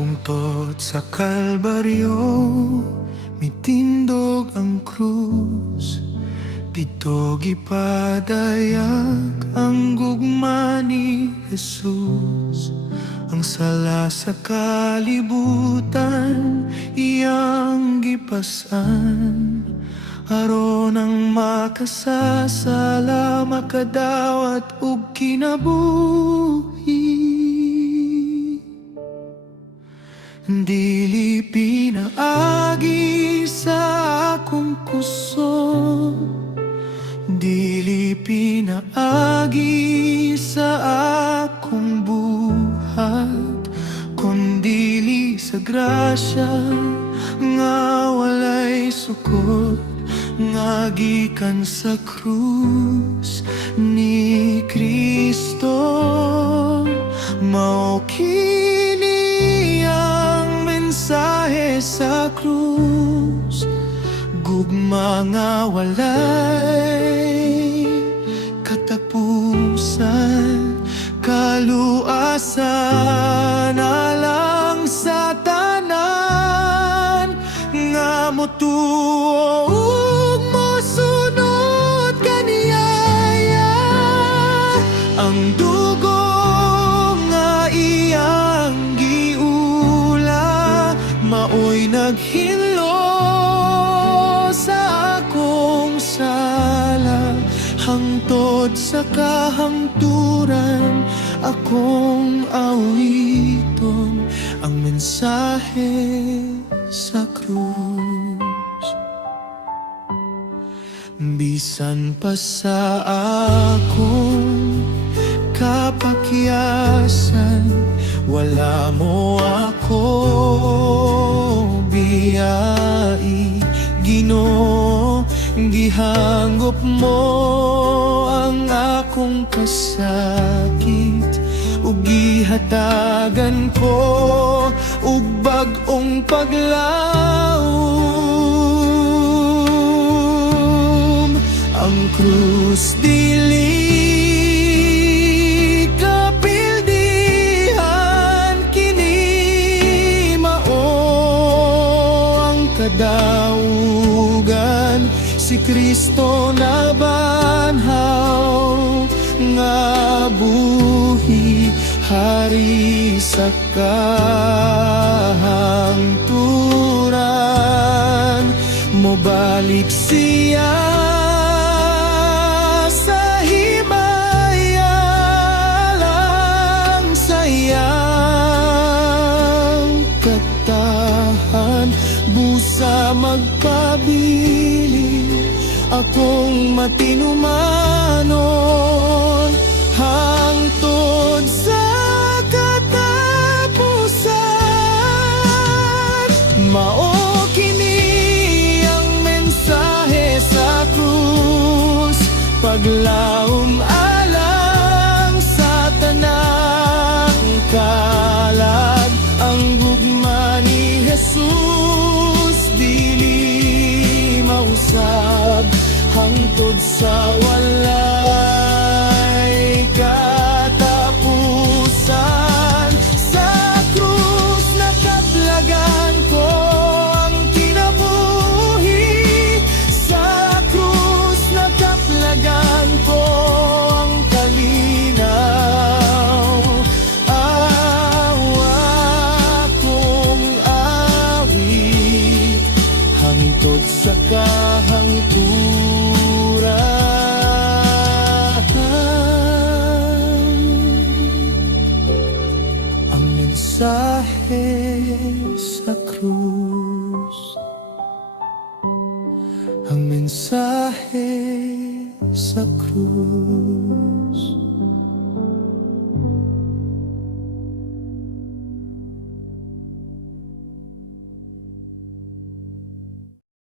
bungtot sa Kalbaryo, mitindog ang krus. Dito gipadayag ang gugma ni Jesus. Ang sala sa kalibutan, iyang gipasan. Aron ang makasasala, makadawat ug kinabuhi. Dili pinaagi sa akong kusog, dili pinaagi sa akong buhat, kundili sa grasya nga walay sukot, nga gikan sa krus ni Kristo. Mao kini ang mensahe sa krus, gugma nga walay katapusan, kaluasan alang sa tanan nga motuo ug mosunod kaniyaya. Ang dugo nga iyang giula, maoy naghinlo sa akong sala. Hangtod sa kahangturan, akong awiton ang mensahe sa krus. Bisan pa sa akong kapakyasan, wala mo ako biyai. Ginoo, gihanggop mo ang akong kasakit, ug gihatagan ko ug bag-ong paglawom. Ang krus dili kapildihan, kini mao ang kadaugan. Si Kristo na banhaw nga buhi, hari sa kahangturan. Mobalik siya sa himaya lang sa iyang katahan. Busa magpabili akong matinumanon, hangtod sa katapusan. Mao kini ang mensahe sa krus, paglaom alang sa tanang kalag. Ang gugma ni Jesus dili mausab, hangtod sa walay katapusan. Sa krus nakatlagan ko ang kinabuhi, sa krus nakatlagan ko ang kalinaw. Awa kong awit, hangtod sa kahangturan. Ang mensahe sa krus, ang mensahe sa krus.